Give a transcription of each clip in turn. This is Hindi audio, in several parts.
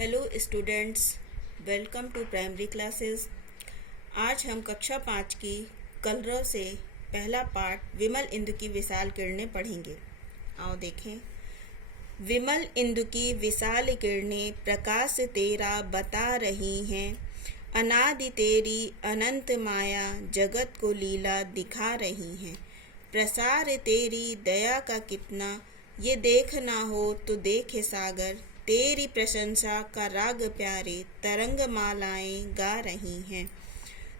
Hello students, welcome to primary classes. आज हम कक्षा 5 की कलरव से पहला पार्ट विमल इंदु की विशाल किरणें पढ़ेंगे। आओ देखें। विमल इंदु की विशाल किरणें प्रकाश तेरा बता रही हैं, अनादि तेरी अनंत माया जगत को लीला दिखा रही हैं। प्रसार तेरी दया का कितना, ये देखना हो तो देखे सागर, तेरी प्रशंसा का राग प्यारे तरंग मालाएं गा रही हैं।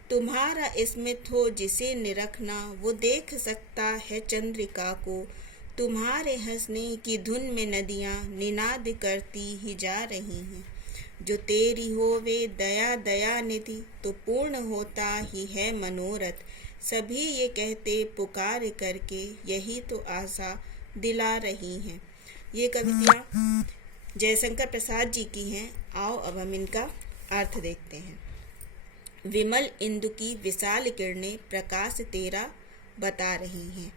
तुम्हारा स्मित हो जिसे निरखना, वो देख सकता है चंद्रिका को, तुम्हारे हंसने की धुन में नदियां निनाद करती ही जा रही हैं। जो तेरी हो वे दया दया निधि, तो पूर्ण होता ही है मनोरथ, सभी ये कहते पुकार करके यही तो आशा दिला रही हैं। ये कविता जयशंकर प्रसाद जी की हैं। आओ अब हम इनका अर्थ देखते हैं। विमल इंदु की विशाल किरणें प्रकाश तेरा बता रही हैं।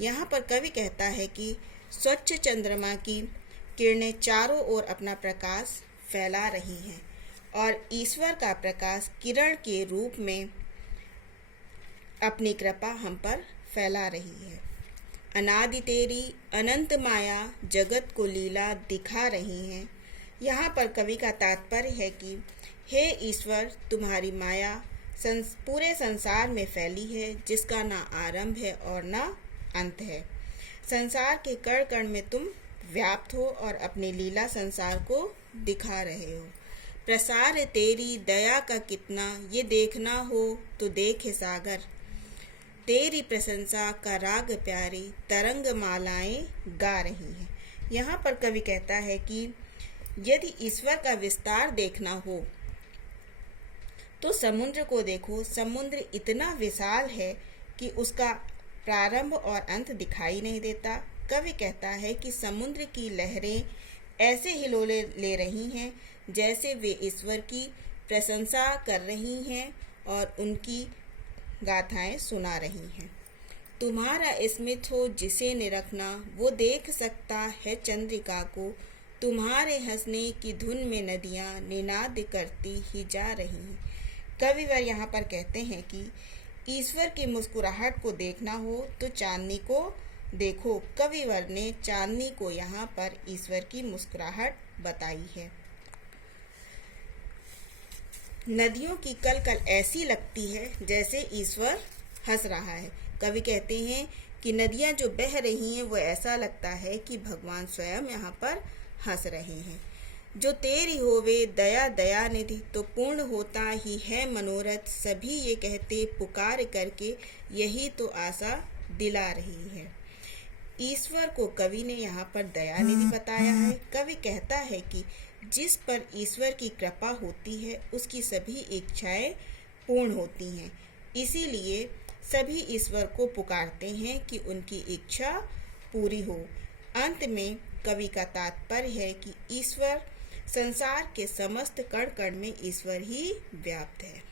यहाँ पर कवि कहता है कि स्वच्छ चंद्रमा की किरणें चारों ओर अपना प्रकाश फैला रही हैं और ईश्वर का प्रकाश किरण के रूप में अपनी कृपा हम पर फैला रही है। अनादि तेरी अनंत माया जगत को लीला दिखा रही हैं। यहाँ पर कवि का तात्पर्य है कि हे ईश्वर, तुम्हारी माया पूरे संसार में फैली है, जिसका ना आरंभ है और ना अंत है। संसार के कण कण में तुम व्याप्त हो और अपनी लीला संसार को दिखा रहे हो। प्रसार तेरी दया का कितना, ये देखना हो तो देखे सागर, तेरी प्रशंसा का राग प्यारी तरंग मालाएं गा रही हैं। यहाँ पर कवि कहता है कि यदि ईश्वर का विस्तार देखना हो तो समुद्र को देखो। समुद्र इतना विशाल है कि उसका प्रारंभ और अंत दिखाई नहीं देता। कवि कहता है कि समुद्र की लहरें ऐसे हिलोले ले रही हैं जैसे वे ईश्वर की प्रशंसा कर रही हैं और उनकी गाथाएं सुना रही हैं। तुम्हारा स्मित हो जिसे निरखना, वो देख सकता है चंद्रिका को, तुम्हारे हंसने की धुन में नदियां निनाद करती ही जा रही हैं। कविवर यहाँ पर कहते हैं कि ईश्वर की मुस्कुराहट को देखना हो तो चांदनी को देखो। कविवर ने चांदनी को यहाँ पर ईश्वर की मुस्कुराहट बताई है। नदियों की कलकल ऐसी लगती है जैसे ईश्वर हंस रहा है। कवि कहते हैं कि नदियां जो बह रही हैं वो ऐसा लगता है कि भगवान स्वयं यहाँ पर हंस रहे हैं। जो तेरी होवे दया दया निधि, तो पूर्ण होता ही है मनोरथ, सभी ये कहते पुकार करके यही तो आशा दिला रही है। ईश्वर को कवि ने यहाँ पर दयानिधि बताया है। कवि कहता है कि जिस पर ईश्वर की कृपा होती है उसकी सभी इच्छाएं पूर्ण होती हैं, इसीलिए सभी ईश्वर को पुकारते हैं कि उनकी इच्छा पूरी हो। अंत में कवि का तात्पर्य है कि ईश्वर संसार के समस्त कण कण में ईश्वर ही व्याप्त है।